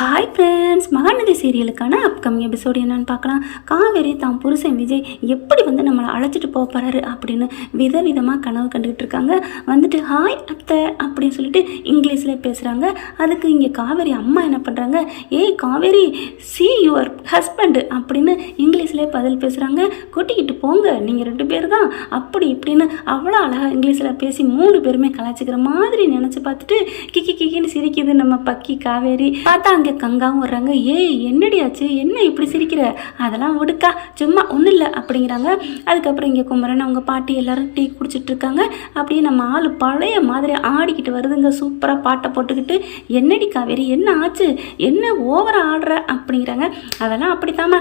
Hi friends, Mahanadhi சீரியலுக்கான upcoming episode என்னன்னு பார்க்கலாம். காவேரி தான் புருஷன் விஜய் எப்படி நம்மளை அழைச்சிட்டு போக போகிறாரு அப்படின்னு விதவிதமாக கனவு கண்டுக்கிட்டு இருக்காங்க. வந்துட்டு ஹாய் அத்தை அப்படின்னு சொல்லிட்டு இங்கிலீஷில் பேசுகிறாங்க. அதுக்கு இங்கே காவேரி அம்மா என்ன பண்ணுறாங்க, ஏய் காவேரி சி யுவர் ஹஸ்பண்ட் அப்படின்னு இங்கிலீஷ்லேயே பதில் பேசுகிறாங்க. கொட்டிக்கிட்டு போங்க, நீங்கள் 2 பேர் தான் அப்படி இப்படின்னு அவ்வளோ அழகாக இங்கிலீஷில் பேசி 3 பேருமே கலாச்சிக்கிற மாதிரி நினச்சி பார்த்துட்டு கிக்கி கிக்கின்னு சிரிக்குது நம்ம பக்கி காவேரி. பார்த்தா அங்கே கங்காவும் வர்றாங்க. ஏய் என்னடியாச்சு, என்ன இப்படி சிரிக்கிற, அதெல்லாம் விடுக்கா, சும்மா ஒன்றும் இல்லை அப்படிங்கிறாங்க. அதுக்கப்புறம் இங்கே குமரன் அவங்க பாட்டி எல்லாரும் டீ குடிச்சிட்டு இருக்காங்க. அப்படியே நம்ம ஆள் பழைய மாதிரி ஆடிக்கிட்டு வருதுங்க, சூப்பராக பாட்டை போட்டுக்கிட்டு. என்னடி காவேரி என்ன ஆச்சு, என்ன ஓவராக ஆடுற அப்படிங்கிறாங்க. அதெல்லாம் அப்படித்தாம்மா,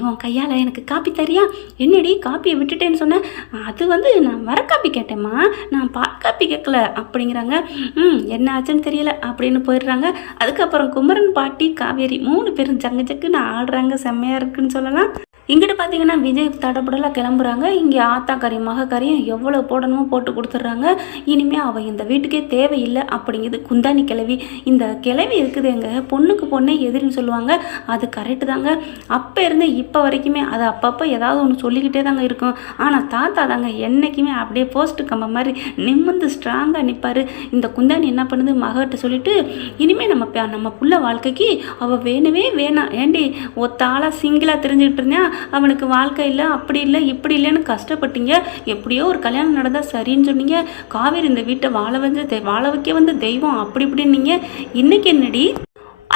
இவன் கையால் எனக்கு காப்பி தரியா, என்னடி காப்பியை விட்டுட்டேன்னு சொன்னேன், அது நான் வர காப்பி கேட்டேம்மா, நான் பால் காப்பி கேட்கல அப்படிங்கிறாங்க. என்ன ஆச்சுன்னு தெரியல அப்படின்னு போயிடுறாங்க. அதுக்கப்புறம் குமரன் பாட்டி காவேரி 3 பேரும் ஜங்கு ஜக்குன்னு ஆடுறாங்க. செம்மையாக இருக்குன்னு சொல்லலாம். இங்கிட்டு பார்த்தீங்கன்னா விஜய் தடப்படலாம் கிளம்புறாங்க. இங்கே ஆத்தாக்காரியும் மகக்காரியும் எவ்வளோ போடணுமோ போட்டு கொடுத்துட்றாங்க. இனிமேல் அவள் இந்த வீட்டுக்கே தேவையில்லை அப்படிங்குது குந்தாணி கிளவி. இந்த கிளவி இருக்குது எங்கள் பொண்ணுக்கு பொண்ணே எதிரின்னு சொல்லுவாங்க, அது கரெக்டு தாங்க. அப்போ இருந்து இப்போ வரைக்குமே அது அப்பப்போ ஏதாவது ஒன்று சொல்லிக்கிட்டே தாங்க இருக்கும். ஆனால் தாத்தா தாங்க என்றைக்குமே அப்படியே போஸ்ட்டு கம்ப மாதிரி நிமிர்ந்து ஸ்ட்ராங்காக நிற்பார். இந்த குந்தாணி என்ன பண்ணுது, மகிட்ட சொல்லிட்டு இனிமேல் நம்ம புள்ள வாழ்க்கைக்கு அவள் வேணவே வேணாம், ஏண்டி ஒத்தாளாக சிங்கிளாக தெரிஞ்சுக்கிட்டு இருந்தேன், அவனுக்கு வாழ்க்கை இல்லை, அப்படி இல்லை இப்படி இல்லைன்னு கஷ்டப்பட்டீங்க, எப்படியோ ஒரு கல்யாணம் நடந்தால் சரின்னு சொன்னீங்க, காவேரி இந்த வீட்டை வாழ வைக்க தெய்வம் அப்படி இப்படின்னீங்க, இன்னைக்கு என்னடி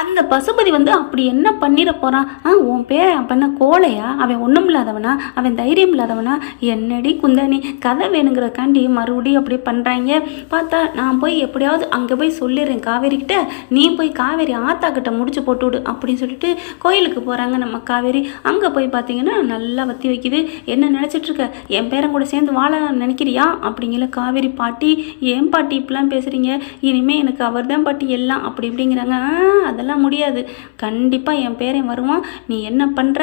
அந்த பசுபதி அப்படி என்ன பண்ணிட போகிறான், உன் பேர் பண்ண கோலையா, அவன் ஒன்றும் இல்லாதவனா, அவன் தைரியம் இல்லாதவனா, என்னடி குந்தாணி கதை வேணுங்கிறக்காண்டி மறுபடியும் அப்படி பண்ணுறாங்க. பார்த்தா நான் போய் எப்படியாவது அங்கே போய் சொல்லிடுறேன் காவேரிக்கிட்ட, நீ போய் காவேரி ஆத்தாக்கிட்ட முடிச்சு போட்டு விடு அப்படின்னு சொல்லிட்டு கோயிலுக்கு போகிறாங்க நம்ம காவேரி. அங்கே போய் பார்த்தீங்கன்னா நல்லா வத்தி வைக்குது. என்ன நினச்சிட்ருக்க, என் பேரன் கூட சேர்ந்து வாழ நினைக்கிறியா அப்படிங்கிற காவேரி. பாட்டி ஏன் பாட்டி இப்படிலாம் பேசுகிறீங்க, இனிமேல் எனக்கு அவர் தான் பாட்டி எல்லாம் அப்படி இப்படிங்கிறாங்க. அதெல்லாம் முடியாது, கண்டிப்பாக என் பேரன் வருவான், நீ என்ன பண்ணுற,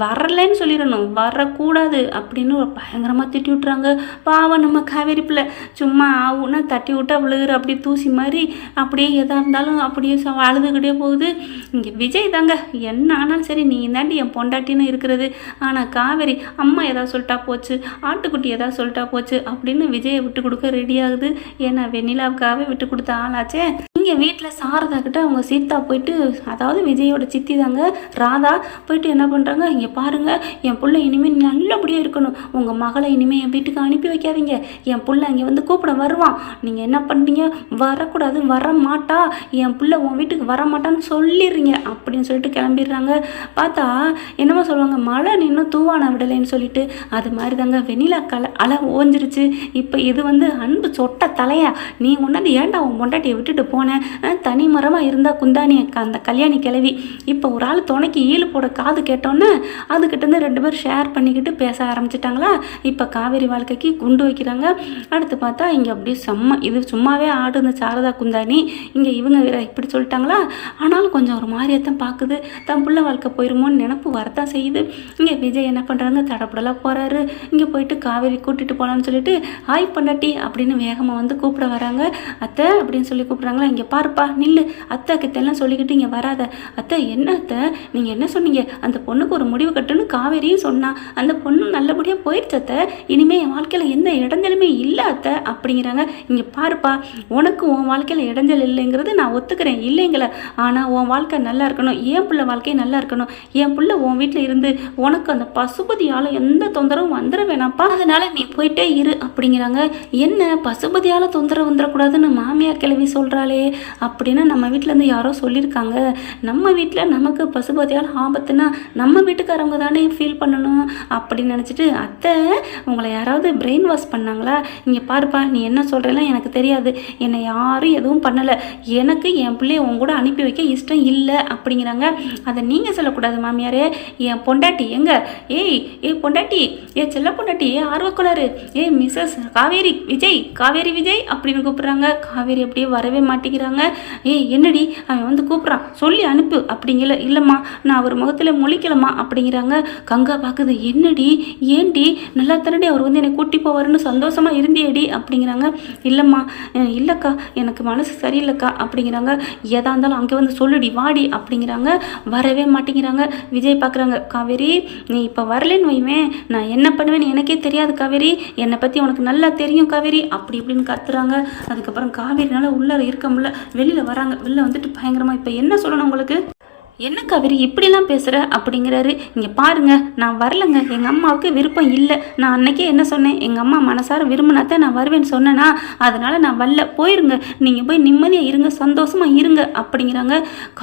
வரலன்னு சொல்லிடணும், வரக்கூடாது அப்படின்னு ஒரு பயங்கரமாக திட்டி விட்டுறாங்க. பாவம் நம்ம காவேரி பிள்ளை சும்மா ஆகுன்னா தட்டி விட்டா விழுகிற அப்படியே தூசி மாதிரி அப்படியே எதாக இருந்தாலும் அப்படியே அழுதுகிட்டே போகுது. இங்கே விஜய் தாங்க என்ன ஆனாலும் சரி நீ தாண்டி என் பொண்டாட்டின்னு இருக்கிறது, ஆனால் காவேரி அம்மா எதாவது சொல்லிட்டா போச்சு, ஆட்டுக்குட்டி எதாவது சொல்லிட்டா போச்சு அப்படின்னு விஜயை விட்டு கொடுக்க ரெடி ஆகுது. ஏன்னா வெண்ணிலாவுக்காகவே விட்டு கொடுத்த ஆளாச்சே. இங்கே வீட்டில் சாரதா கிட்ட அவங்க சீதா போயிட்டு, அதாவது விஜயோட சித்தி தாங்க ராதா, போயிட்டு என்ன பண்ணுறாங்க, இங்கே பாருங்கள் என் பிள்ளை இனிமேல் நல்லபடியாக இருக்கணும், உங்கள் மகளை இனிமேல் என் வீட்டுக்கு அனுப்பி வைக்காதீங்க, என் பிள்ளை அங்கே கூப்பிட வருவான், நீங்கள் என்ன பண்ணுறீங்க, வரக்கூடாது, வர மாட்டா, என் பிள்ளை உன் வீட்டுக்கு வர மாட்டான்னு சொல்லிடுறீங்க அப்படின்னு சொல்லிட்டு கிளம்பிடுறாங்க. பார்த்தா என்னமோ சொல்லுவாங்க, மழை நின்று தூவான விடலைன்னு சொல்லிட்டு, அது மாதிரி தாங்க வெண்ணிலா அலை ஓஞ்சிருச்சு. இப்போ இது அன்பு சொட்ட தலையா, நீ முன்னாடி ஏன்டா உன் பொண்டாட்டியை விட்டுட்டு போனேன், தனி மரமாக இருந்தால் குந்தாணி அந்த கல்யாணி கிளவி, இப்போ ஒரு ஆள் துணைக்கு ஈழு போட காது கேட்டோன்னே அதுக்கிட்டேருந்து 2 பேர் ஷேர் பண்ணிக்கிட்டு பேச ஆரம்பிச்சிட்டாங்களா. இப்போ காவேரி வாழ்க்கைக்கு குண்டு வைக்கிறாங்க. அடுத்து பார்த்தா இங்கே அப்படியே இது சும்மாவே ஆடுன சாரதா குந்தாணி, இங்கே இவங்க வேற இப்படி சொல்லிட்டாங்களா. ஆனாலும் கொஞ்சம் ஒரு மாதிரியத்தான் பார்க்குது, தன் புள்ள வாழ்க்கை போயிருமோன்னு நினப்பு வரத்தான் செய்யுது. இங்கே விஜய் என்ன பண்ணுறாங்க, தடப்படலாம் போகிறாரு. இங்கே போயிட்டு காவேரி கூட்டிகிட்டு போகலான்னு சொல்லிட்டு ஹாய் பொண்டாட்டி அப்படின்னு வேகமாக கூப்பிட வராங்க. அத்தை அப்படின்னு சொல்லி கூப்பிட்றாங்களா. இங்கே பாருப்பா நில்லு, அத்தை கிட்டெல்லாம் சொல்லிக்கிட்டு இங்கே வராத, அத்தை என்ன அத்தை நீங்கள் என்ன சொன்னீங்க, அந்த பொண்ணுக்கு ஒரு முடிவு கட்டுன்னு காவேரியும் சொன்னா, அந்த பொண்ணு நல்லபடியாக போயிடுச்சு அத்தை, இனிமேல் என் வாழ்க்கையில் எந்த இடைஞ்சலுமே இல்லை அத்தை அப்படிங்கிறாங்க. இங்கே பாருப்பா, உனக்கு உன் வாழ்க்கையில் இடைஞ்சல் இல்லைங்கிறது நான் ஒத்துக்கிறேன், இல்லைங்கள, ஆனால் உன் வாழ்க்கை நல்லா இருக்கணும், என் பிள்ளை வாழ்க்கை நல்லா இருக்கணும், என் பிள்ளை உன் வீட்டில் இருந்து உனக்கு அந்த பசுபதியால் எந்த தொந்தரவும் வந்துட வேணாம்ப்பா, அதனால நீ போயிட்டே இரு அப்படிங்கிறாங்க. என்ன பசுபதியால் தொந்தரவு வந்துடக்கூடாதுன்னு மாமியார் கிளவி சொல்கிறாளே அப்படின்னு நம்ம வீட்டிலேருந்து யாரோ சொல்லியிருக்காங்க. நம்ம வீட்டில் நமக்கு பசுபதியால் ஆபத்துனா நம்ம வீட்டுக்காரவங்க தானே ஃபீல் பண்ணணும் அப்படின்னு நினச்சிட்டு, அத்தை உங்களை யாராவது பிரெயின் வாஷ் பண்ணாங்களா, இங்கே பாருப்பா நீ என்ன சொல்கிறேலாம் எனக்கு தெரியாது, என்னை யாரும் எதுவும் பண்ணலை, எனக்கு என் பிள்ளைய உங்க கூட அனுப்பி வைக்க இஷ்டம் இல்லை அப்படிங்கிறாங்க. அதை நீங்கள் சொல்லக்கூடாது மாமியாரே, என் பொண்டாட்டி எங்க, ஏய் பொண்டாட்டி, செல்ல பொண்டாட்டி, ஆர்வக்குளாரு, மிஸ்ஸஸ் காவேரி விஜய், காவேரி விஜய் அப்படின்னு கூப்பிட்றாங்க. காவேரி அப்படியே வரவே மாட்டேங்கிறாங்க. என்னடி அவன் கூப்பிட்றான், சொல்லி அனுப்பு அப்படிங்கல. இல்லைம்மா நான் அவர் முகத்தில் முழிக்கலம்மா அப்படிங்கிறாங்க. கங்கா பார்க்குது, என்னடி ஏண்டி நல்லா தானடி அவர் வந்து என்னை கூட்டி போவாருன்னு சந்தோஷமாக இருந்தியடி அப்படிங்கிறாங்க. இல்லைம்மா இல்லைக்கா எனக்கு மனசு சரியில்லைக்கா அப்படிங்கிறாங்க. எதா இருந்தாலும் அங்கே வந்து சொல்லுடி வாடி அப்படிங்கிறாங்க. வரவே மாட்டேங்கிறாங்க. விஜய் பார்க்குறாங்க, காவேரி நீ இப்போ வரலன்னு வைவேன் நான் என்ன பண்ணுவேன்னு எனக்கே தெரியாது காவேரி, என்னை பற்றி உனக்கு நல்லா தெரியும் காவேரி அப்படி இப்படின்னு கத்துறாங்க. அதுக்கப்புறம் காவேரினால உள்ளே இருக்க முடியல, வெளியில் வராங்க. வெளில வந்துட்டு பயங்கரமாக இப்போ என்ன சொல்லணும் உங்களுக்கு, என்ன காவேரி இப்படிலாம் பேசுகிற அப்படிங்கிறாரு. இங்கே பாருங்க நான் வரலைங்க, எங்கள் அம்மாவுக்கு விருப்பம் இல்லை. நான் அன்னைக்கே என்ன சொன்னேன், எங்கள் அம்மா மனசார விரும்பினாத்தான் நான் வருவேன்னு சொன்னேன்னா, அதனால் நான் வரல, போயிருங்க, நீங்கள் போய் நிம்மதியாக இருங்க, சந்தோஷமாக இருங்க அப்படிங்கிறாங்க.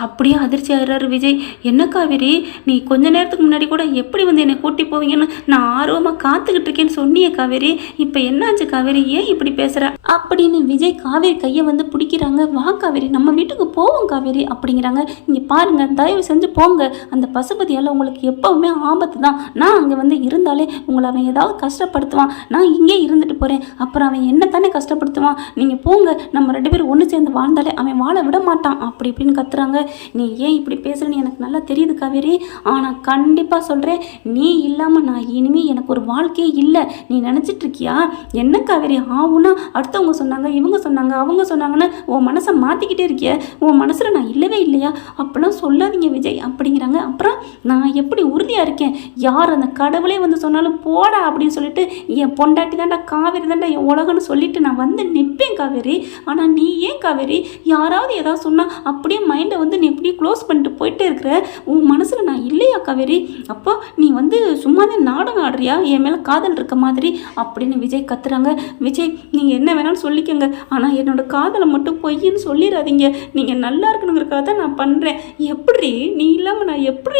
அப்படியே அதிர்ச்சி ஆகிறாரு விஜய். என்ன காவேரி நீ கொஞ்ச நேரத்துக்கு முன்னாடி கூட எப்படி வந்து என்னை கூட்டி போவீங்கன்னு நான் ஆர்வமாக காத்துக்கிட்டு இருக்கேன்னு சொன்னியே காவேரி, இப்போ என்னாச்சு காவேரி, ஏன் இப்படி பேசுகிற அப்படின்னு விஜய் காவேரி கையை வந்து பிடிக்கிறாங்க. வா காவேரி நம்ம வீட்டுக்கு போவோம் காவேரி அப்படிங்கிறாங்க. இங்கே பாருங்க தயவு செஞ்சு போங்க, அந்த பசுபதியால் உங்களுக்கு எப்பவுமே ஆபத்து தான். நான் அங்கே வந்து இருந்தாலே உங்களை அவன் ஏதாவது கஷ்டப்படுத்துவான், நான் இங்கே இருந்துட்டு போகிறேன், அப்புறம் அவன் என்ன தானே கஷ்டப்படுத்துவான், நீங்கள் போங்க, நம்ம 2 பேரும் ஒன்று சேர்ந்து வாழ்ந்தாலே அவன் வாழ விட மாட்டான் அப்படி இப்படின்னு கத்துறாங்க. நீ ஏன் இப்படி பேசுகிறேன்னு எனக்கு நல்லா தெரியுது காவேரி, ஆனால் கண்டிப்பாக சொல்கிறேன் நீ இல்லாமல் நான் இனிமேல் எனக்கு ஒரு வாழ்க்கையே இல்லை. நீ நினச்சிட்டு இருக்கியா என்ன காவேரி ஆகும்னா அடுத்தவங்க சொன்னாங்க இவங்க சொன்னாங்க அவங்க சொன்னாங்கன்னு உன் மனசை மாற்றிக்கிட்டே இருக்கிய, உன் மனசில் நான் இல்லவே இல்லையா அப்படிலாம் சொல்லாதீங்க விஜய் அப்படிங்கிறாங்க. அப்புறம் நான் எப்படி உறுதியாக இருக்கேன், யார் அந்த கடவுளே வந்து சொன்னாலும் போடா அப்படின்னு சொல்லிட்டு என் பொண்டாட்டி தாண்டா காவேரி தாண்டா என் உலகன்னு சொல்லிட்டு நான் வந்து நிற்பேன் காவேரி. ஆனால் நீ ஏன் காவேரி யாராவது ஏதாவது சொன்னால் அப்படியே மைண்டை வந்து நீ எப்படியே க்ளோஸ் பண்ணிட்டு போயிட்டே இருக்கிற, உன் மனசில் நான் இல்லையா காவேரி, அப்போ நீ வந்து சும்மாவே நாடகம் ஆடுறியா என் மேலே காதல் இருக்க மாதிரி அப்படின்னு விஜய் கத்துறாங்க. விஜய் நீங்கள் என்ன வேணாலும் சொல்லிக்கோங்க, ஆனால் என்னோட காதலை மட்டும் பொய்ன்னு சொல்லிடாதீங்க, நீங்கள் நல்லா இருக்கணுங்கிறக்காக தான் நான் பண்ணுறேன், எப்படி நீ இல்லாமல்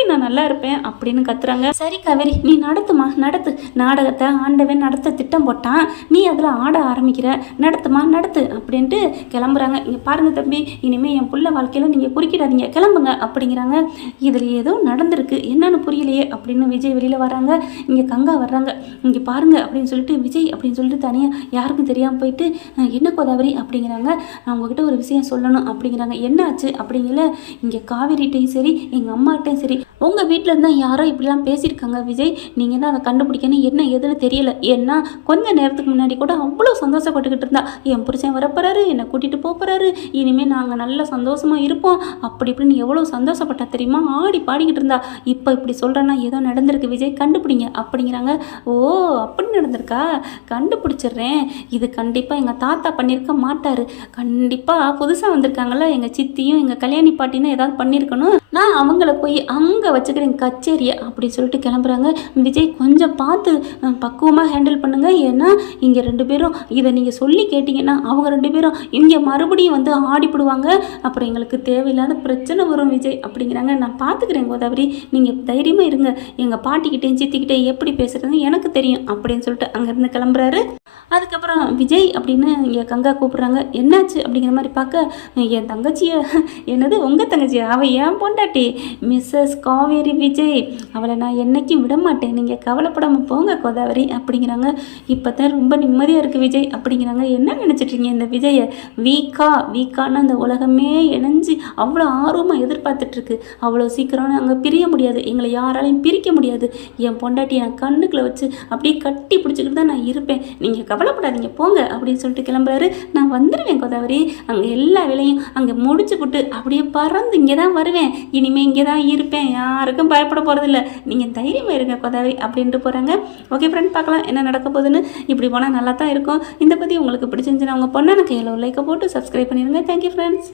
நான் நல்லா இருப்பேன் அப்படின்னு கத்துறாங்க. சரி காவேரி நீ நடத்துமா நடத்து, நாடகத்தை ஆண்டவன் நடத்த திட்டம் போட்டான், நீ அதில் ஆட ஆரம்பிக்கிற, நடத்துமா நடத்து அப்படின்ட்டு கிளம்புறாங்க. இங்கே பாருங்க தம்பி இனிமேல் என் புள்ள வாழ்க்கையில் நீங்கள் குறுக்கிடாதீங்க கிளம்புங்க அப்படிங்கிறாங்க. இதில் ஏதோ நடந்திருக்கு என்னன்னு புரியலையே அப்படின்னு விஜய் வெளியில் வராங்க. இங்கே கங்கா வர்றாங்க. இங்கே பாருங்க அப்படின்னு சொல்லிட்டு விஜய் அப்படின்னு சொல்லிட்டு தனியாக யாருக்கும் தெரியாமல் போயிட்டு என்ன கோதாவரி அப்படிங்கிறாங்க. நான் உங்ககிட்ட ஒரு விஷயம் சொல்லணும் அப்படிங்கிறாங்க. என்ன ஆச்சு அப்படிங்கல. இங்கே காவேரிட்டையும் சரி எங்கள் அம்மாட்டையும் சரி உங்கள் வீட்டில் இருந்தால் யாரோ இப்படிலாம் பேசியிருக்காங்க விஜய், நீங்கள் தான் அதை கண்டுபிடிக்கணும் என்ன எதுன்னு தெரியல. ஏன்னா கொஞ்ச நேரத்துக்கு முன்னாடி கூட அவ்வளோ சந்தோஷப்பட்டுக்கிட்டு இருந்தா, என் புருஷன் வரப்போறாரு என்னை கூட்டிகிட்டு போகிறாரு இனிமேல் நாங்கள் நல்ல சந்தோஷமாக இருப்போம் அப்படி இப்படின்னு எவ்வளோ சந்தோஷப்பட்டா தெரியுமா, ஆடி பாடிக்கிட்டு இருந்தா. இப்போ இப்படி சொல்கிறேன்னா ஏதோ நடந்திருக்கு விஜய் கண்டுபிடிங்க அப்படிங்கிறாங்க. ஓ அப்படி நடந்திருக்கா, கண்டுபிடிச்சிடுறேன், இது கண்டிப்பாக எங்கள் தாத்தா பண்ணியிருக்க மாட்டார், கண்டிப்பாக புதுசாக வந்திருக்காங்கல்ல எங்கள் சித்தியும் எங்கள் கல்யாணி பாட்டின்னு ஏதாவது பண்ணியிருக்கணும், நான் அவங்கள போய் அங்கே வச்சுக்கிறேன் கச்சேரியை அப்படி சொல்லிட்டு கிளம்புறாங்க. விஜய் கொஞ்சம் பார்த்து பக்குவமாக ஹேண்டில் பண்ணுங்க, ஏன்னா இங்கே 2 பேரும் இதை நீங்கள் சொல்லி கேட்டிங்கன்னா அவங்க 2 பேரும் இங்கே மறுபடியும் வந்து ஆடிப்படுவாங்க, அப்புறம் எங்களுக்கு தேவையில்லாத பிரச்சனை வரும் விஜய் அப்படிங்கிறாங்க. நான் பார்த்துக்கிறேன் கோதாவரி நீங்கள் தைரியமாக இருங்க, எங்கள் பாட்டிக்கிட்டேயும் சித்திக்கிட்டே எப்படி பேசுகிறதுன்னு எனக்கு தெரியும் அப்படின்னு சொல்லிட்டு அங்கேருந்து கிளம்புறாரு. அதுக்கப்புறம் விஜய் அப்படின்னு இங்கே கங்கா கூப்பிட்றாங்க. என்னாச்சு அப்படிங்கிற மாதிரி பார்க்க என் தங்கச்சியை, என்னது உங்கள் தங்கச்சியை, அவள் ஏன் பொண்டாட்டி மிஸ்ஸஸ் காவேரி விஜய், அவளை நான் என்றைக்கும் விட மாட்டேன், நீங்கள் கவலைப்படாமல் போங்க கோதாவரி அப்படிங்கிறாங்க. இப்போ தான் ரொம்ப நிம்மதியாக இருக்குது விஜய் அப்படிங்கிறாங்க. என்ன நினச்சிட்ருங்க இந்த விஜயை வீக்கான அந்த உலகமே இணைஞ்சு அவ்வளோ ஆர்வமாக எதிர்பார்த்துட்ருக்கு, அவ்வளோ சீக்கிரம் அங்கே பிரிய முடியாது, எங்களை யாராலையும் பிரிக்க முடியாது, என் பொண்டாட்டி நான் கண்ணுக்குள்ளே வச்சு அப்படியே கட்டி பிடிச்சிக்கிட்டு தான் நான் இருப்பேன், நீங்கள் கவலைப்படாதீங்க போங்க அப்படின்னு சொல்லிட்டு கிளம்புறாரு. நான் வந்துடுவேன் கோதாவரி, அங்கே எல்லா வேலையும் அங்கே முடிச்சு விட்டு அப்படியே பறந்து இங்கே தான் வருவேன், இனிமேல் இங்கே தான் இருப்பேன், யாருக்கும் பயப்பட போகிறதில்ல, நீங்கள் தைரியமாக இருங்க கோதாவரி அப்படின்ட்டு போகிறாங்க. ஓகே ஃப்ரெண்ட் பார்க்கலாம் என்ன நடக்க போகுதுன்னு. இப்படி போனால் நல்லா தான் இருக்கும். இந்த பற்றி உங்களுக்கு பிடிச்சிருந்துச்சுன்னா உங்கள் பொண்ணான கையில் லைக்கை போட்டு சப்ஸ்கிரைப் பண்ணிடுங்க. Thank you friends.